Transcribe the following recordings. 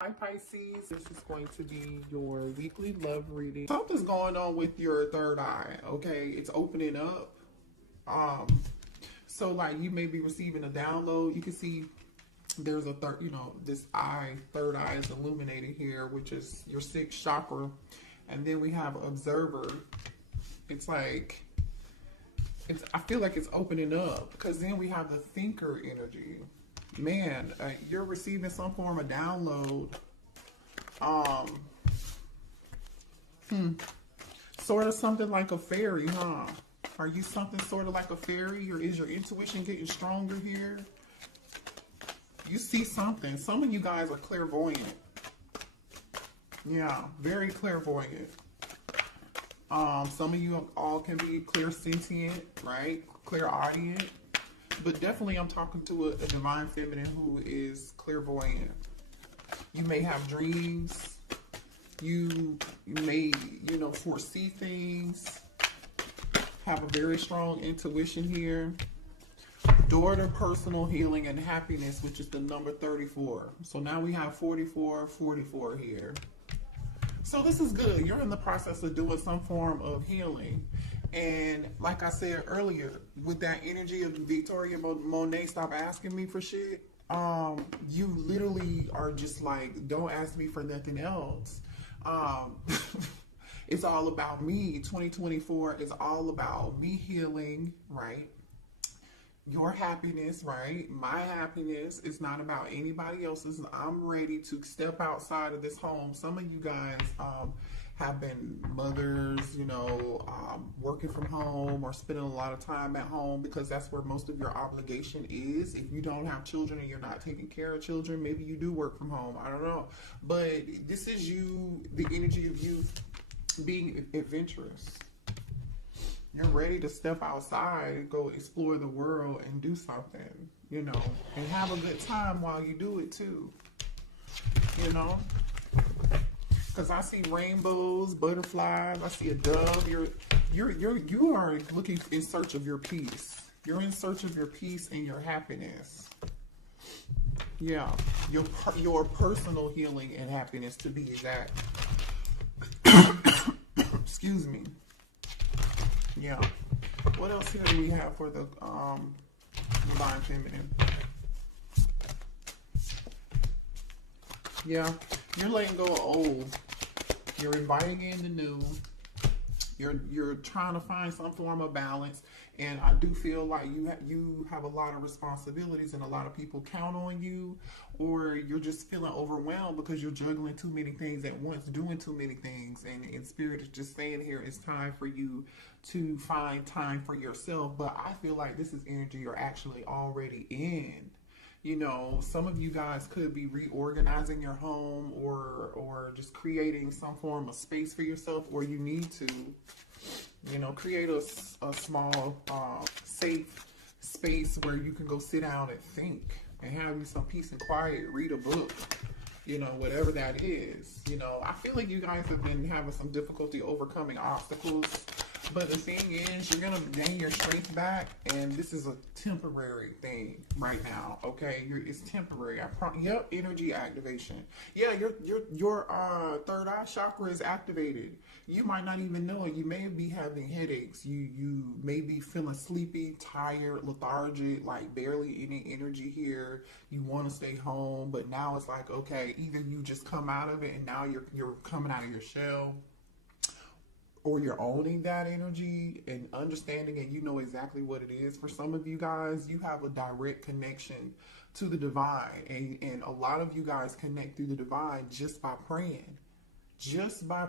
Hi Pisces, this is going to be your weekly love reading. Something's going on with your third eye, okay? It's opening up. So like you may be receiving a download. You can see there's a this third eye is illuminated here, which is your sixth chakra. And then we have observer. It's like, I feel like it's opening up because then we have the thinker energy. Man, you're receiving some form of download. Sort of something like a fairy, huh? Are you something sort of like a fairy, or is your intuition getting stronger here? You see something. Some of you guys are clairvoyant. Yeah, very clairvoyant. Some of you all can be clairsentient, right? Clairaudient. But definitely I'm talking to a divine feminine who is clairvoyant. You may have dreams. You may, foresee things. Have a very strong intuition here. Door to personal healing and happiness, which is the number 34. So now we have 44 here. So this is good. You're in the process of doing some form of healing. And like I said earlier, with that energy of Victoria Monet, stop asking me for shit. You literally are just like, don't ask me for nothing else. It's all about me. 2024 is all about me healing, right? Your happiness, right? My happiness is not about anybody else's. I'm ready to step outside of this home. Some of you guys have been mothers, working from home or spending a lot of time at home because that's where most of your obligation is. If you don't have children and you're not taking care of children, maybe you do work from home. I don't know. But this is you, the energy of you being adventurous. You're ready to step outside and go explore the world and do something, and have a good time while you do it too, Because I see rainbows, butterflies. I see a dove. You are looking in search of your peace. You're in search of your peace and your happiness. Yeah, your personal healing and happiness, to be exact. Excuse me. Yeah. What else here do we have for the divine feminine? Yeah, you're letting go of old. You're inviting in the new. You're trying to find some form of balance, and I do feel like you have a lot of responsibilities and a lot of people count on you, or you're just feeling overwhelmed because you're juggling too many things at once, doing too many things, and Spirit is just saying here it's time for you to find time for yourself. But I feel like this is energy you're actually already in. Some of you guys could be reorganizing your home or just creating some form of space for yourself, or you need to, create a small, safe space where you can go sit down and think and have you some peace and quiet, read a book, whatever that is. I feel like you guys have been having some difficulty overcoming obstacles. But the thing is, you're going to gain your strength back, and this is a temporary thing right now, okay? It's temporary. Yep, energy activation. Yeah, your third eye chakra is activated. You might not even know it. You may be having headaches. You may be feeling sleepy, tired, lethargic, like barely any energy here. You want to stay home, but now it's like, okay, either you just come out of it, and now you're coming out of your shell, or you're owning that energy and understanding, and you know exactly what it is. For some of you guys, you have a direct connection to the divine, and a lot of you guys connect through the divine just by praying. Just by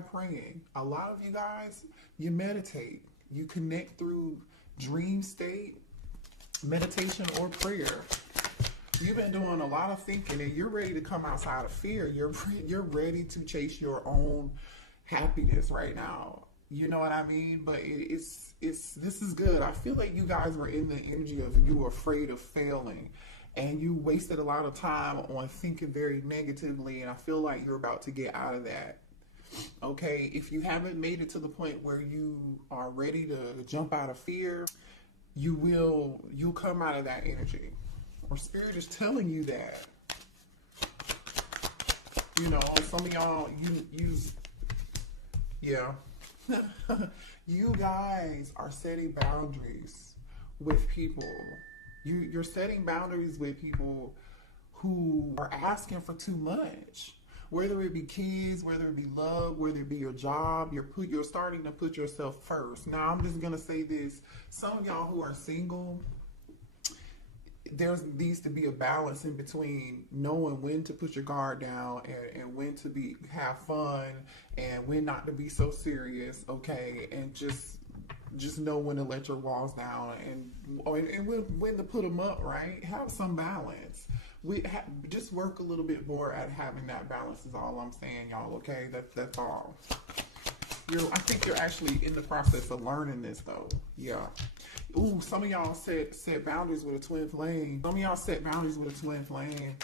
praying. A lot of you guys, you meditate. You connect through dream state, meditation, or prayer. You've been doing a lot of thinking, and you're ready to come outside of fear. You're ready to chase your own happiness right now. You know what I mean? But this is good. I feel like you guys were in the energy of you were afraid of failing, and you wasted a lot of time on thinking very negatively, and I feel like you're about to get out of that. Okay, if you haven't made it to the point where you are ready to jump out of fear, you'll come out of that energy. Or Spirit is telling you that. You know, some of y'all, yeah. You guys are setting boundaries with people. You're setting boundaries with people who are asking for too much. Whether it be kids, whether it be love, whether it be your job, you're starting to put yourself first. Now, I'm just gonna say this: some of y'all who are single, there needs to be a balance in between knowing when to put your guard down and when to have fun and when not to be so serious, okay? And just know when to let your walls down and when to put them up, right? Have some balance. Just work a little bit more at having that balance is all I'm saying, y'all, okay? That's all. I think you're actually in the process of learning this, though. Yeah. Ooh, some of y'all set boundaries with a twin flame. Some of y'all set boundaries with a twin flame.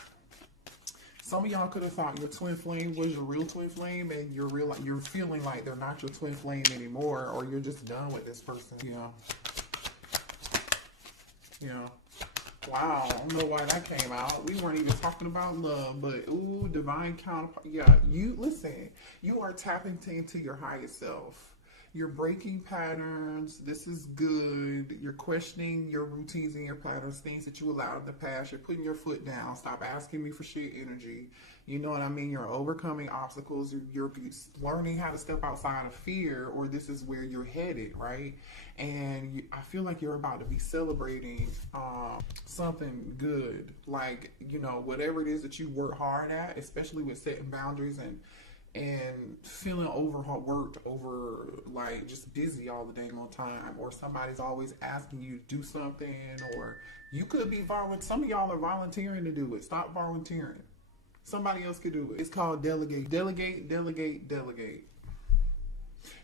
Some of y'all could have thought your twin flame was your real twin flame, and you're feeling like they're not your twin flame anymore, or you're just done with this person. Yeah. Yeah. Wow, I don't know why that came out. We weren't even talking about love, but ooh, divine counterpart. Yeah, listen, you are tapping into your highest self. You're breaking patterns. This is good. You're questioning your routines and your patterns, things that you allowed in the past. You're putting your foot down. Stop asking me for shit energy. You know what I mean? You're overcoming obstacles. You're learning how to step outside of fear, or this is where you're headed, right? And I feel like you're about to be celebrating something good. Like, you know, whatever it is that you work hard at, especially with setting boundaries and feeling overworked, like just busy all the dang on time, or somebody's always asking you to do something, or you could be some of y'all are volunteering to do it. Stop volunteering. Somebody else could do it. It's called delegate. Delegate, delegate, delegate.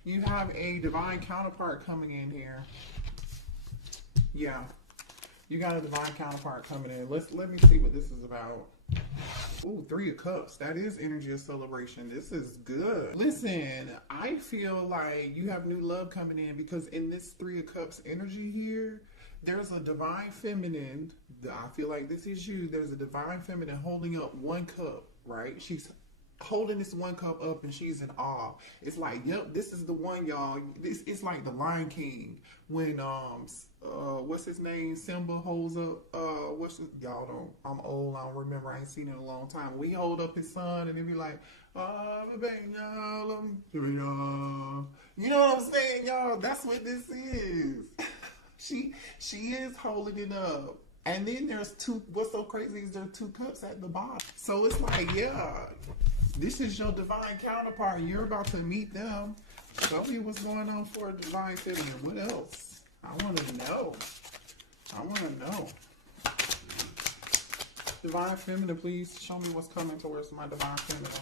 You have a divine counterpart coming in here. Yeah. You got a divine counterpart coming in. Let me see what this is about. Ooh, 3 of Cups. That is energy of celebration. This is good. Listen, I feel like you have new love coming in, because in this 3 of Cups energy here, there's a divine feminine. I feel like this is you. There's a divine feminine holding up 1 cup, right? She's holding this 1 cup up and she's in awe. It's like, yep, this is the one, y'all. It's like the Lion King when what's his name? Simba holds up y'all don't, I'm old, I don't remember, I ain't seen it in a long time. We hold up his son and he be like, baby, y'all, you know what I'm saying, y'all? That's what this is. She is holding it up. And then there's 2, what's so crazy is there are 2 cups at the bottom. So it's like, yeah, this is your divine counterpart. You're about to meet them. Show me what's going on for a divine feminine. What else? I want to know. Divine feminine, please show me what's coming towards my divine feminine.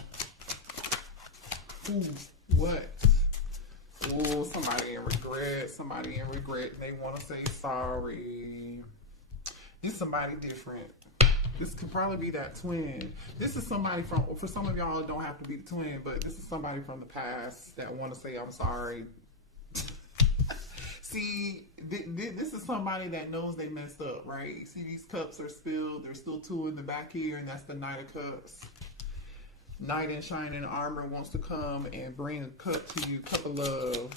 Ooh, what? Oh, somebody in regret. Somebody in regret. They want to say sorry. This is somebody different. This could probably be that twin. This is somebody for some of y'all, it don't have to be the twin, but this is somebody from the past that want to say, I'm sorry. See, this is somebody that knows they messed up, right? See, these cups are spilled. There's still 2 in the back here, and that's the Knight of Cups. Knight in shining armor wants to come and bring a cup to you, cup of love.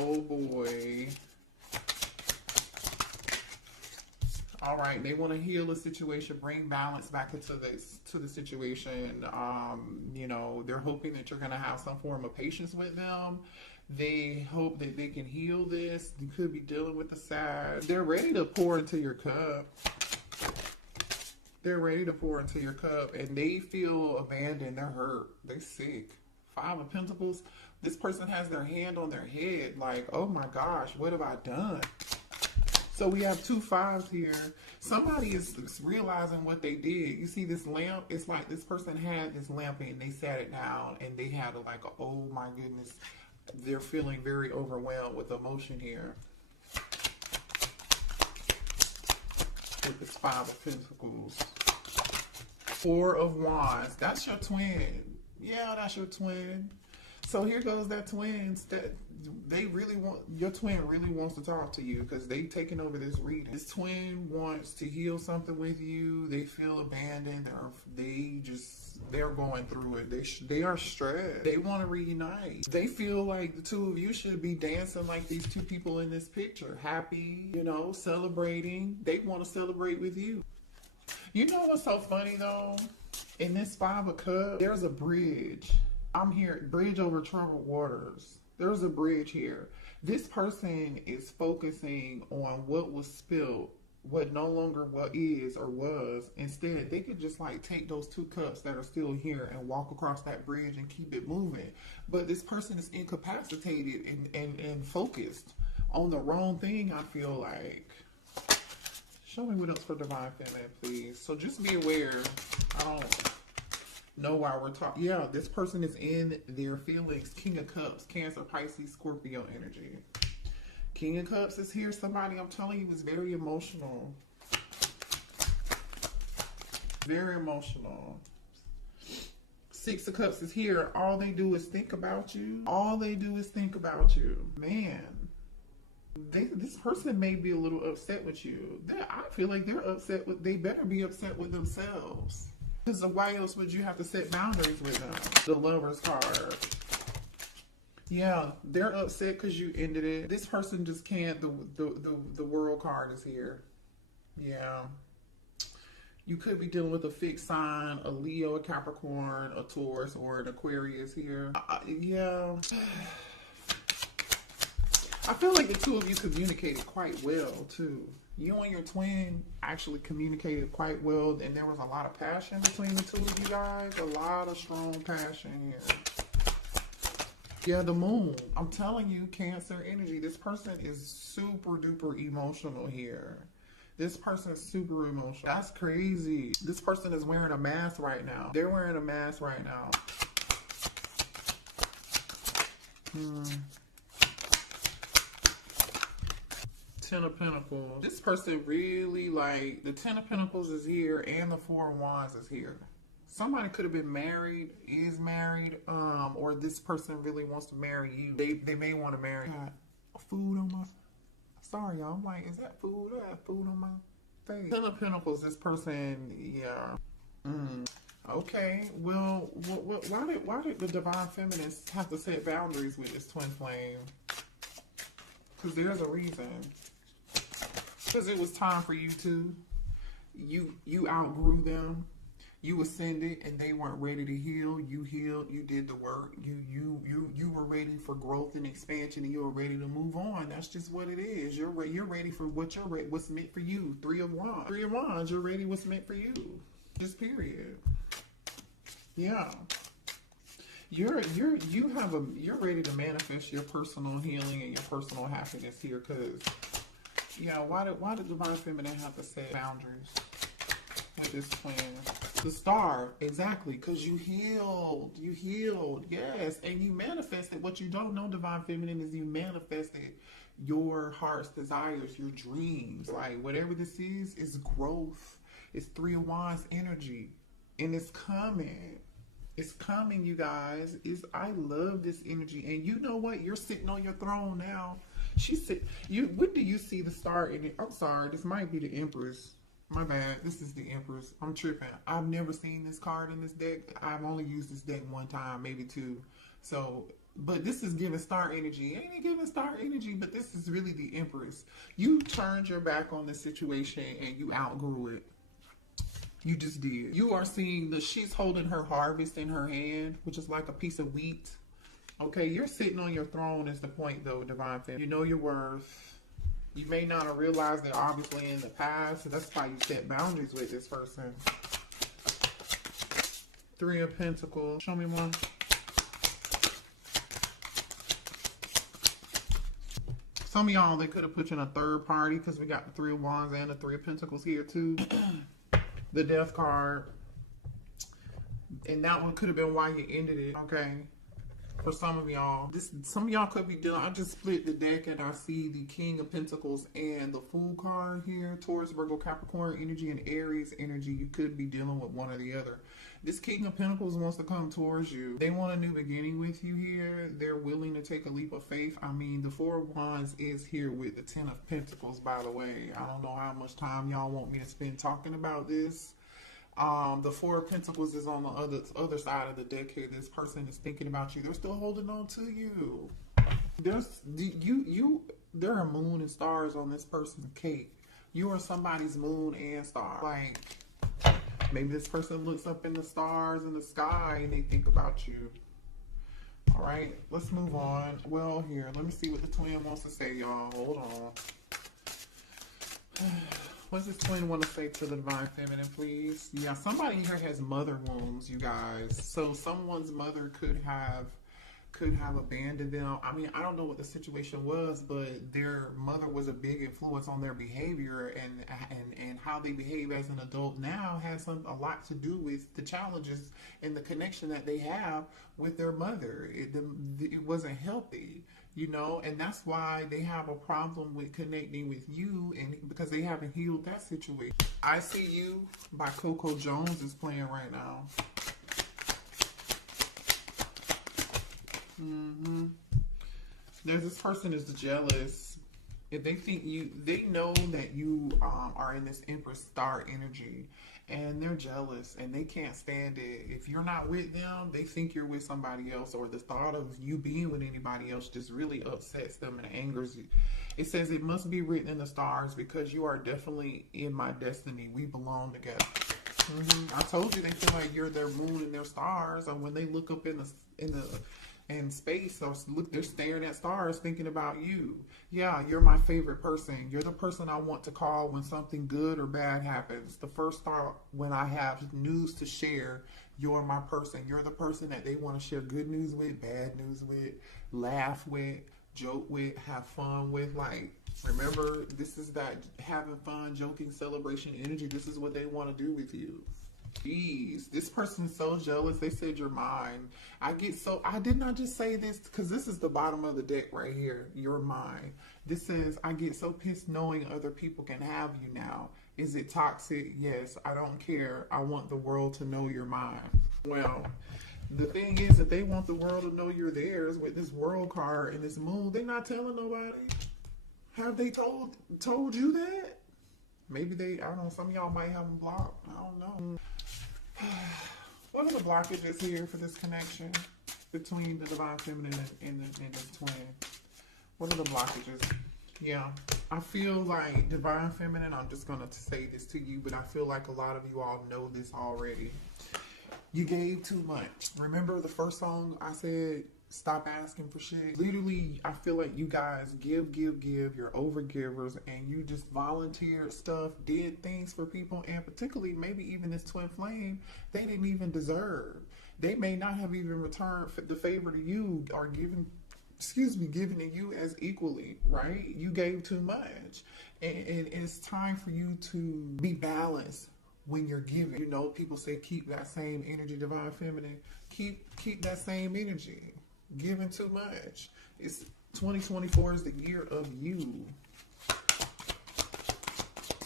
Oh boy. All right, they want to heal a situation, bring balance back into the situation. You know, they're hoping that you're going to have some form of patience with them. They hope that they can heal this. You could be dealing with the sad. They're ready to pour into your cup. They're ready to pour into your cup, and they feel abandoned. They're hurt. They're sick. 5 of Pentacles. This person has their hand on their head like, oh my gosh, what have I done? So we have 2 5s here. Somebody is realizing what they did. You see this lamp? It's like this person had this lamp and they sat it down and they had oh my goodness. They're feeling very overwhelmed with emotion here. With this 5 of Pentacles. 4 of Wands. That's your twin. Yeah, that's your twin. So here goes that twin. Your twin really wants to talk to you because they taking over this reading. This twin wants to heal something with you. They feel abandoned. They just They're going through it. They are stressed. They want to reunite. They feel like the two of you should be dancing like these two people in this picture. Happy, you know, celebrating. They want to celebrate with you. You know what's so funny though? In this Five of Cups, there's a bridge. I'm here, bridge over troubled waters. There's a bridge here. This person is focusing on what was spilled, what no longer what is or was. Instead, they could just like take those two cups that are still here and walk across that bridge and keep it moving. But this person is incapacitated and focused on the wrong thing, I feel like. Show me what else for Divine Feminine, please. So just be aware. I don't know why we're talking. Yeah, this person is in their feelings. King of Cups, Cancer, Pisces, Scorpio energy. King of Cups is here. Somebody, I'm telling you, is very emotional. Very emotional. Six of Cups is here. All they do is think about you. All they do is think about you. Man. This person may be a little upset with you. I feel like they're upset with, they better be upset with themselves. Because why else would you have to set boundaries with them? The Lover's card. Yeah, they're upset because you ended it. This person just can't. The World card is here. Yeah. You could be dealing with a fixed sign, a Leo, a Capricorn, a Taurus, or an Aquarius here. Yeah. I feel like the two of you communicated quite well, too. You and your twin actually communicated quite well, and there was a lot of passion between the two of you guys. A lot of strong passion here. Yeah, the Moon. I'm telling you, Cancer energy. This person is super duper emotional here. This person is super emotional. That's crazy. This person is wearing a mask right now. They're wearing a mask right now. Ten of Pentacles. This person really, like, the Ten of Pentacles is here and the Four of Wands is here. Somebody could have been married, is married, or this person really wants to marry you. They may want to marry. Got food on my, sorry y'all, I'm like, is that food? I have food on my face. Ten of Pentacles, this person, yeah. Okay, well, why did the Divine Feminines have to set boundaries with this twin flame? Because there's a reason. Because it was time for you to. You outgrew them. You ascended, and they weren't ready to heal. You healed. You did the work. You were ready for growth and expansion, and you were ready to move on. That's just what it is. You're ready for what's meant for you. Three of Wands. Three of Wands. You're ready. What's meant for you. Just period. Yeah. You're ready to manifest your personal healing and your personal happiness here, because yeah, why did Divine Feminine have to set boundaries with this plan? The Star, exactly, because you healed, yes, and you manifested. What you don't know, Divine Feminine, is you manifested your heart's desires, your dreams. Like, whatever this is growth. It's Three of Wands energy, and it's coming. It's coming, you guys. I love this energy. And you know what? You're sitting on your throne now. When do you see the Star in it? I'm sorry. This might be the Empress. My bad. This is the Empress. I'm tripping. I've never seen this card in this deck. I've only used this deck one time, maybe two. So, but this is giving Star energy. Ain't it giving Star energy? But this is really the Empress. You turned your back on the situation and you outgrew it. You just did. You are seeing she's holding her harvest in her hand, which is like a piece of wheat. Okay, you're sitting on your throne is the point, though, Divine Feminine. You know your worth. You may not have realized it, obviously, in the past. So that's why you set boundaries with this person. Three of Pentacles. Show me one. Some of y'all, they could have put you in a third party, because we got the Three of Wands and the Three of Pentacles here, too. The Death card. And that one could have been why you ended it, okay? For some of y'all. Some of y'all could be dealing. I just split the deck and I see the King of Pentacles and the Fool card here. Taurus, Virgo, Capricorn energy, and Aries energy. You could be dealing with one or the other. This King of Pentacles wants to come towards you. They want a new beginning with you here. They're willing to take a leap of faith. I mean, the Four of Wands is here with the Ten of Pentacles, by the way. I don't know how much time y'all want me to spend talking about this. The Four of Pentacles is on the other side of the deck here. This person is thinking about you. They're still holding on to you. There are moon and stars on this person's cake. You are somebody's moon and star. Like, maybe this person looks up in the stars in the sky and they think about you. All right, let's move on. Well, here, let me see what the twin wants to say, y'all. Hold on. What does this twin want to say to the divine feminine, please? Yeah, somebody here has mother wounds, you guys. So someone's mother could have abandoned them. I mean, I don't know what the situation was, but their mother was a big influence on their behavior, and how they behave as an adult now has a lot to do with the challenges and the connection that they have with their mother. It wasn't healthy, you know, and that's why they have a problem with connecting with you, and because they haven't healed that situation. I See You by Coco Jones is playing right now. There's this person is jealous. If they think they know that you are in this Empress star energy, and they're jealous and they can't stand it. If you're not with them, they think you're with somebody else, or the thought of you being with anybody else just really upsets them and angers you. It says it must be written in the stars because you are definitely in my destiny. We belong together. I told you they feel like you're their moon and their stars, and when they look up in space, or look, they're staring at stars thinking about you. Yeah, you're my favorite person. You're the person I want to call when something good or bad happens. The first thought when I have news to share, you're my person. You're the person that they want to share good news with, bad news with, laugh with, joke with, have fun with. Like, remember, this is that having fun, joking, celebration energy. This is what they want to do with you. Jeez, this person's so jealous. They said you're mine. I did not just say this because this is the bottom of the deck right here. You're mine. This says, I get so pissed knowing other people can have you now. Is it toxic? Yes, I don't care. I want the world to know you're mine. Well, the thing is that they want the world to know you're theirs with this world card and this moon. They're not telling nobody. Have they told you that? Maybe they, I don't know, some of y'all might have them blocked. I don't know. What are the blockages here for this connection between the divine feminine and this twin? What are the blockages? Yeah, I feel like divine feminine, I'm just going to say this to you, but I feel like a lot of you all know this already. You gave too much. Remember the first song I said, stop asking for shit? Literally, I feel like you guys give. You're overgivers, and you just volunteered stuff, did things for people, and particularly maybe even this twin flame, they didn't even deserve. They may not have even returned the favor to you or given to you as equally, right? You gave too much, and it's time for you to be balanced when you're giving. You know, people say keep that same energy, divine feminine. Keep that same energy. Giving too much. It's 2024 is the year of you.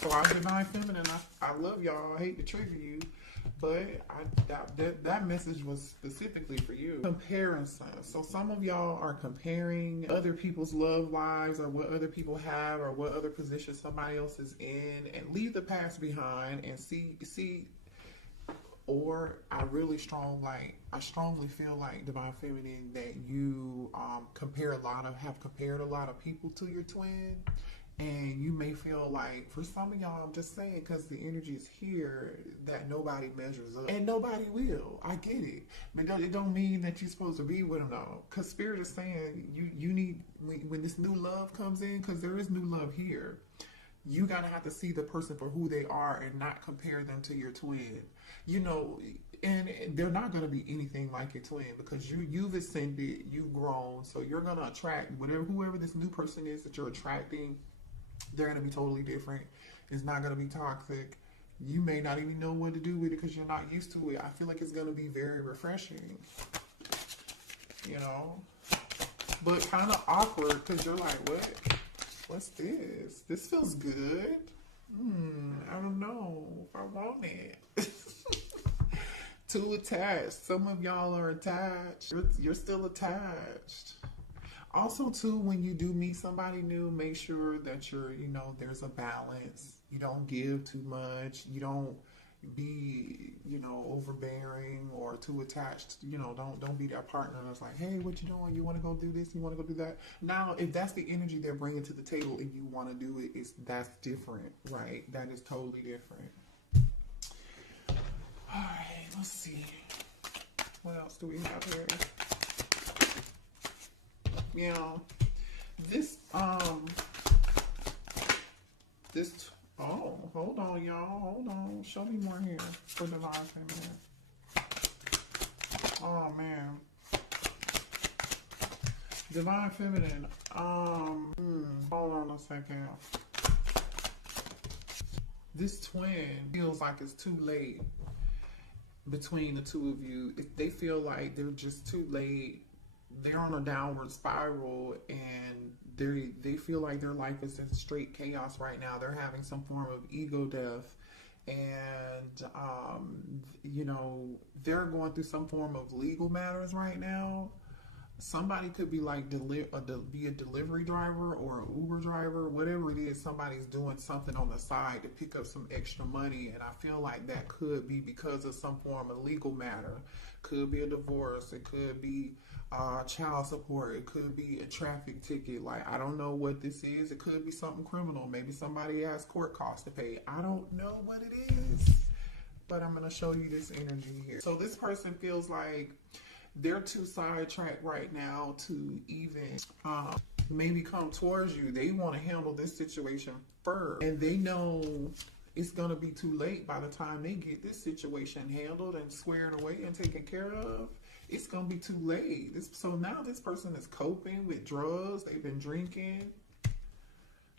So our divine feminine, I love y'all. I hate to trigger you, but that message was specifically for you. Comparison. So some of y'all are comparing other people's love lives, or what other people have, or what other position somebody else is in, and leave the past behind and see. Or I strongly feel like divine feminine that you have compared a lot of people to your twin, and you may feel like, for some of y'all, I'm just saying because the energy is here, that nobody measures up, and nobody will. I get it. I mean, it don't mean that you're supposed to be with them though, because Spirit is saying you need, when this new love comes in, because there is new love here, you gotta have to see the person for who they are and not compare them to your twin. You know, and they're not going to be anything like your twin, because you've ascended, you've grown, so you're going to attract whoever this new person is that you're attracting. They're going to be totally different. It's not going to be toxic. You may not even know what to do with it because you're not used to it. I feel like it's going to be very refreshing, you know, but kind of awkward because you're like, what's this? This feels good. I don't know if I want it. Too attached. Some of y'all are attached. You're still attached. Also, too, when you do meet somebody new, make sure that there's a balance. You don't give too much. You don't, be, overbearing or too attached. Don't be that partner that's like, hey, what you doing? You want to go do this? You want to go do that? Now, if that's the energy they're bringing to the table and you want to do it, that's different, right? That is totally different. All right, let's see. What else do we have here? Oh, hold on, y'all. Hold on. Show me more here for divine feminine. Oh, man. Divine feminine. Hold on a second. This twin feels like it's too late between the two of you. If they feel like they're just too late, they're on a downward spiral, and they feel like their life is in straight chaos right now. They're having some form of ego death, and they're going through some form of legal matters right now. Somebody could be like be a delivery driver or an Uber driver, whatever it is. Somebody's doing something on the side to pick up some extra money, and I feel like that could be because of some form of legal matter. Could be a divorce. It could be child support. It could be a traffic ticket. Like, I don't know what this is. It could be something criminal. Maybe somebody has court costs to pay. I don't know what it is, but I'm going to show you this energy here. So this person feels like they're too sidetracked right now to even maybe come towards you. They want to handle this situation first, and they know it's going to be too late by the time they get this situation handled and squared away and taken care of. It's going to be too late. So now this person is coping with drugs. They've been drinking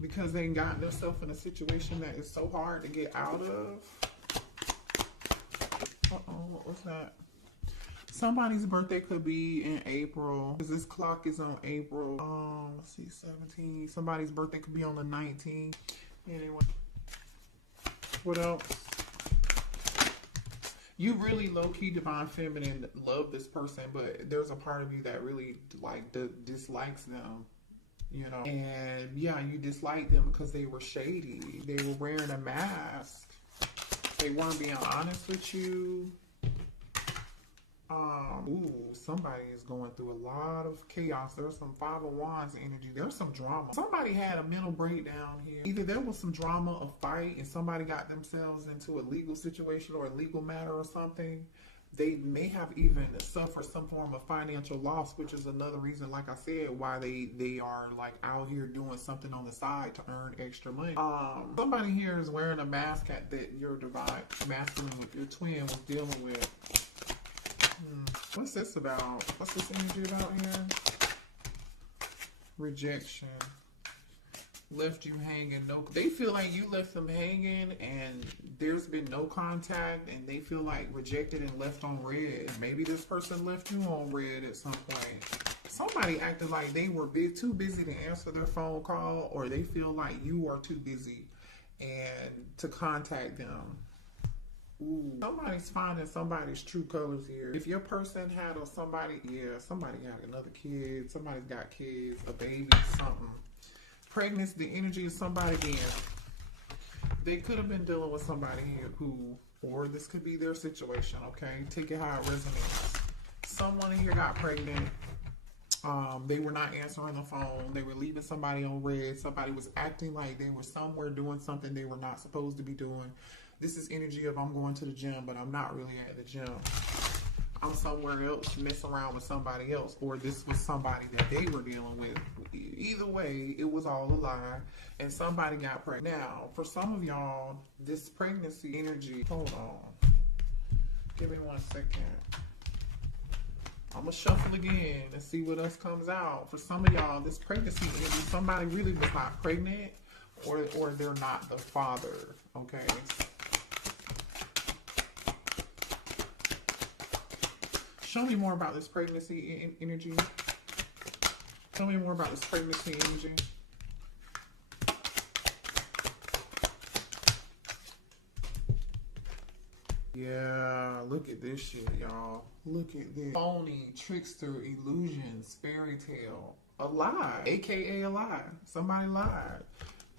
because they got themselves in a situation that is so hard to get out of. Uh-oh, what was that? Somebody's birthday could be in April, because this clock is on April. Let's see, 17. Somebody's birthday could be on the 19th. Anyway, what else? You really low-key divine feminine love this person, but there's a part of you that really dislikes them, And yeah, you dislike them because they were shady. They were wearing a mask. They weren't being honest with you. Somebody is going through a lot of chaos. There's some Five of Wands energy. There's some drama. Somebody had a mental breakdown here. Either there was some drama, a fight, and somebody got themselves into a legal situation or a legal matter or something. They may have even suffered some form of financial loss, which is another reason, like I said, why they are like out here doing something on the side to earn extra money. Somebody here is wearing a mask that your divine masculine with your twin was dealing with. What's this about? What's this energy about here? Rejection. Left you hanging. They feel like you left them hanging and there's been no contact, and they feel like rejected and left on red. Maybe this person left you on red at some point. Somebody acted like they were too busy to answer their phone call, or they feel like you are too busy and to contact them. Somebody's finding somebody's true colors here. If your person had somebody had another kid, somebody's got kids, a baby, something. Pregnancy, the energy of somebody again. They could have been dealing with somebody here or this could be their situation, okay? Take it how it resonates. Someone here got pregnant. They were not answering the phone. They were leaving somebody on red. Somebody was acting like they were somewhere doing something they were not supposed to be doing. This is energy of I'm going to the gym, but I'm not really at the gym. I'm somewhere else messing around with somebody else, or this was somebody that they were dealing with. Either way, it was all a lie, and somebody got pregnant. Now, for some of y'all, this pregnancy energy, hold on. Give me 1 second. I'm going to shuffle again and see what else comes out. For some of y'all, this pregnancy energy, somebody really was not pregnant, or they're not the father, okay? Show me more about this pregnancy energy. Tell me more about this pregnancy energy. Yeah, look at this shit, y'all. Look at this. Phony, trickster, illusions, fairy tale. A lie, aka a lie. Somebody lied.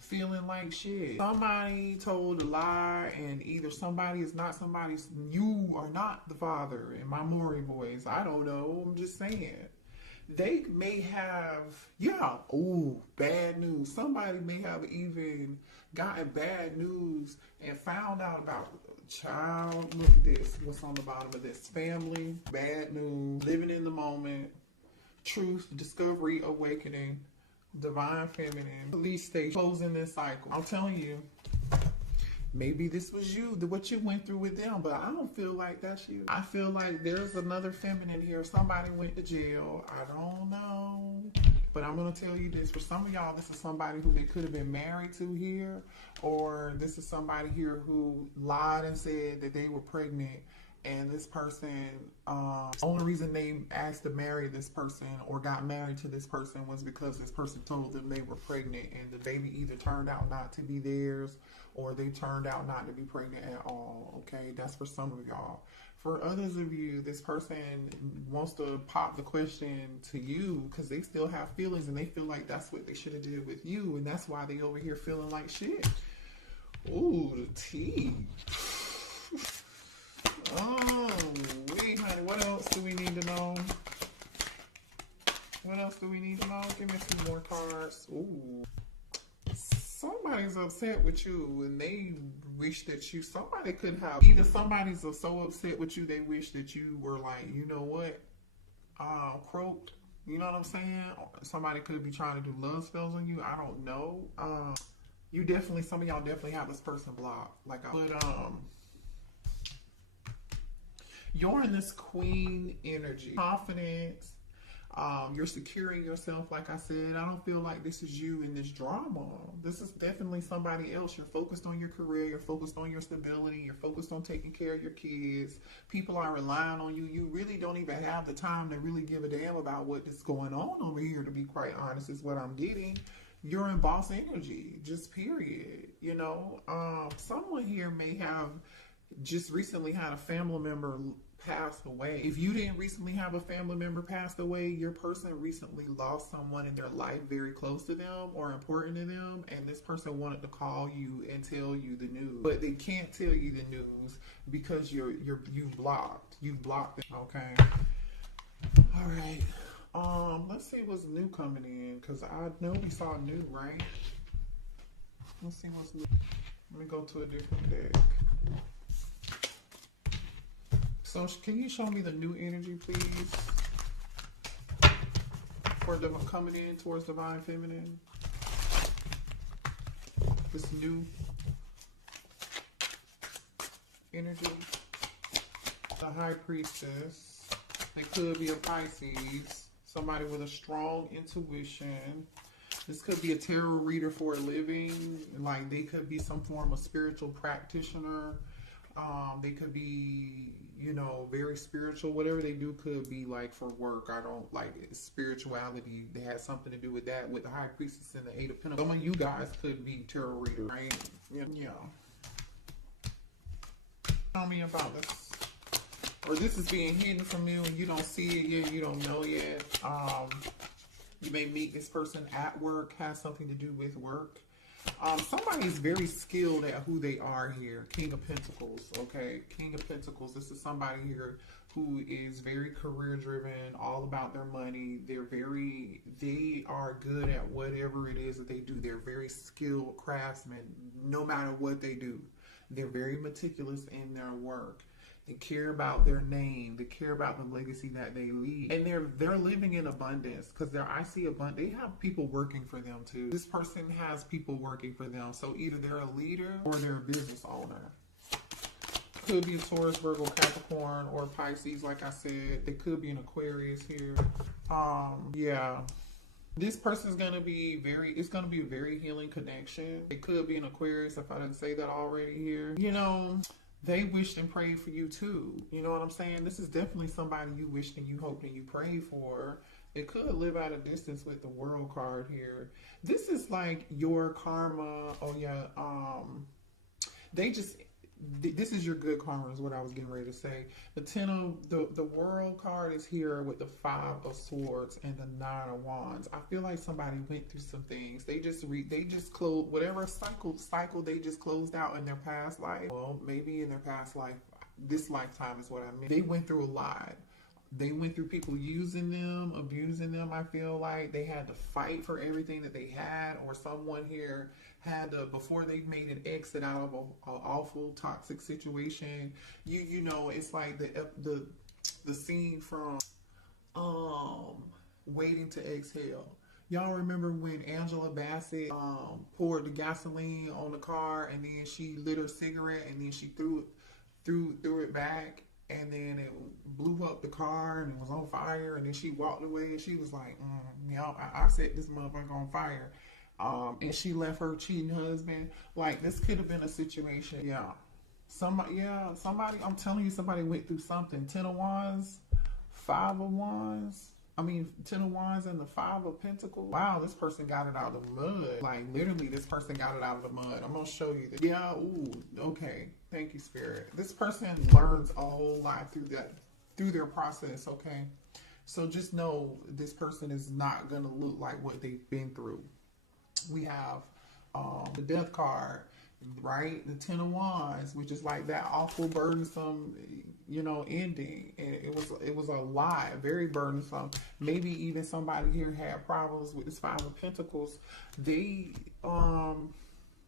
feeling like shit. Somebody told a lie, and either somebody is not somebody's, you are not the father in my Maury voice. I don't know. I'm just saying. They may have, bad news. Somebody may have even gotten bad news and found out about child. Look at this. What's on the bottom of this? Family, bad news, living in the moment, truth, discovery, awakening, divine feminine, police station, closing this cycle. I'm telling you, maybe this was you, what you went through with them, but I don't feel like that's you. I feel like there's another feminine here. Somebody went to jail. I don't know. But I'm going to tell you this. For some of y'all, this is somebody who they could have been married to here, or this is somebody here who lied and said that they were pregnant. And this person, the only reason they asked to marry this person or got married to this person was because this person told them they were pregnant, and the baby either turned out not to be theirs or they turned out not to be pregnant at all. Okay, that's for some of y'all. For others of you, this person wants to pop the question to you because they still have feelings and they feel like that's what they should have did with you, and that's why they over here feeling like shit. Ooh, the tea. Oh, wait, honey, what else do we need to know? What else do we need to know? Give me some more cards. Ooh. Somebody's upset with you and they wish that you, somebody could have, either somebody's so upset with you, they wish that you were like, you know what, croaked. You know what I'm saying? Somebody could be trying to do love spells on you. I don't know. You definitely, some of y'all definitely have this person blocked. You're in this queen energy, confidence. You're securing yourself. Like I said, I don't feel like this is you in this drama. This is definitely somebody else. You're focused on your career. You're focused on your stability. You're focused on taking care of your kids. People are relying on you. You really don't even have the time to really give a damn about what is going on over here, to be quite honest, is what I'm getting. You're in boss energy, just period. You know, someone here may have just recently had a family member passed away. If you didn't recently have a family member passed away, your person recently lost someone in their life very close to them or important to them, and this person wanted to call you and tell you the news, but they can't tell you the news because you've blocked it. Okay. All right. Let's see what's new coming in, because I know we saw new, right? Let's see what's new. Let me go to a different deck. So can you show me the new energy, please, for coming in towards divine feminine? This new energy. The high priestess. It could be a Pisces. Somebody with a strong intuition. This could be a tarot reader for a living. Like, they could be some form of spiritual practitioner. They could be, you know, very spiritual. Whatever they do could be like for work. I don't like it. Spirituality. They had something to do with that, with the high priestess and the Eight of Pentacles. Some of you guys could be tarot readers, right? Yeah. Tell me about this. Or this is being hidden from you and you don't see it yet, you don't know yet. You may meet this person at work, has something to do with work. Somebody is very skilled at who they are here. King of Pentacles, okay? King of Pentacles. This is somebody here who is very career driven, all about their money. They are good at whatever it is that they do. They're very skilled craftsmen, no matter what they do. They're very meticulous in their work. They care about their name. They care about the legacy that they leave. And they're living in abundance, because I see abundance. They have people working for them too. This person has people working for them. So either they're a leader or they're a business owner. Could be a Taurus, Virgo, Capricorn, or Pisces, like I said. They could be an Aquarius here. Yeah. This person's going to be it's going to be a very healing connection. It could be an Aquarius, if I didn't say that already here. You know, they wished and prayed for you too. You know what I'm saying? This is definitely somebody you wished and you hoped and you prayed for. It could live at a distance with the World card here. This is like your karma. Oh yeah. this is your good karma is what I was getting ready to say. The ten of the world card is here with the 5 of swords and the 9 of wands. I feel like somebody went through some things. They just closed whatever cycle they just closed out in their past life. Well, maybe in their past life, this lifetime is what I mean. They went through a lot. They went through people using them, abusing them. I feel like they had to fight for everything that they had, or someone here had to, before they made an exit out of an awful toxic situation. You know, it's like the scene from Waiting to Exhale. Y'all remember when Angela Bassett poured the gasoline on the car, and then she lit her cigarette, and then she threw it back, and then it blew up the car and it was on fire, and then she walked away and she was like, I set this motherfucker on fire. And she left her cheating husband. Like, this could have been a situation. Somebody, I'm telling you, somebody went through something. 10 of Wands, 5 of Wands. 10 of Wands and the 5 of Pentacles. Wow, this person got it out of the mud. Like, literally, this person got it out of the mud. I'm going to show you this. Okay. Thank you, Spirit. This person learns a whole lot through their process, okay? So just know this person is not going to look like what they've been through. We have the Death card, right? The 10 of Wands, which is like that awful, burdensome, ending. And it was a lot, very burdensome. Maybe even somebody here had problems with this 5 of Pentacles. They,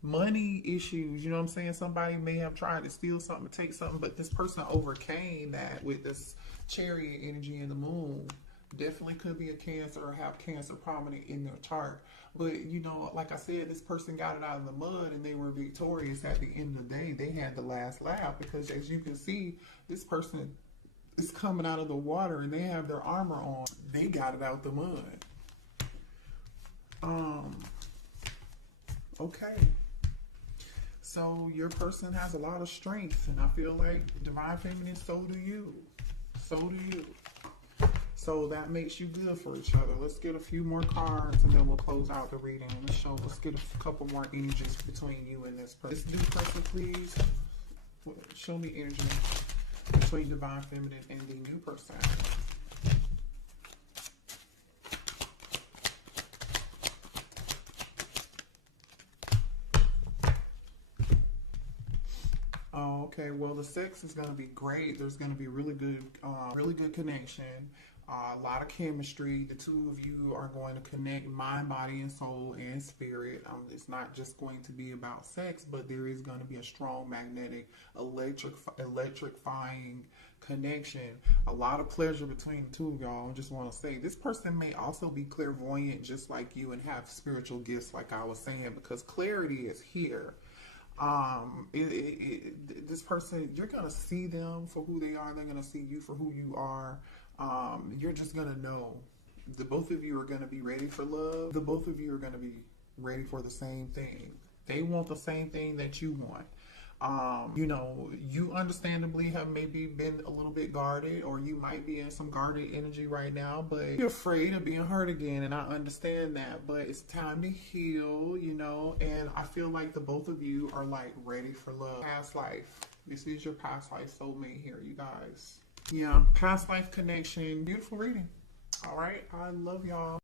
money issues, you know what I'm saying? Somebody may have tried to steal something, take something, but this person overcame that with this Chariot energy in the moon. Definitely could be a Cancer or have Cancer prominent in their chart. But, like I said, this person got it out of the mud and they were victorious at the end of the day. They had the last laugh because, as you can see, this person is coming out of the water and they have their armor on. They got it out the mud. Okay. So your person has a lot of strength, and I feel like Divine Feminine, so do you. So do you. So that makes you good for each other. Let's get a few more cards, and then we'll close out the reading. Let's get a couple more energies between you and this person. This new person, please. Show me energy between Divine Feminine and the new person. Okay, well, the sex is going to be great. There's going to be really good connection, a lot of chemistry. The two of you are going to connect mind, body, and soul and spirit. It's not just going to be about sex, but there is going to be a strong magnetic, electrifying connection. A lot of pleasure between the two of y'all. I just want to say this person may also be clairvoyant just like you and have spiritual gifts like I was saying, because clarity is here. This person, you're gonna see them for who they are. They're gonna see you for who you are. You're just gonna know. The both of you are gonna be ready for love. The both of you are gonna be ready for the same thing. They want the same thing that you want. You understandably have maybe been a little bit guarded, or you might be in some guarded energy right now, but you're afraid of being hurt again, and I understand that, but it's time to heal, and I feel like the both of you are like ready for love. Past life. This is your past life soulmate here, you guys. Yeah, past life connection. Beautiful reading. All right. I love y'all.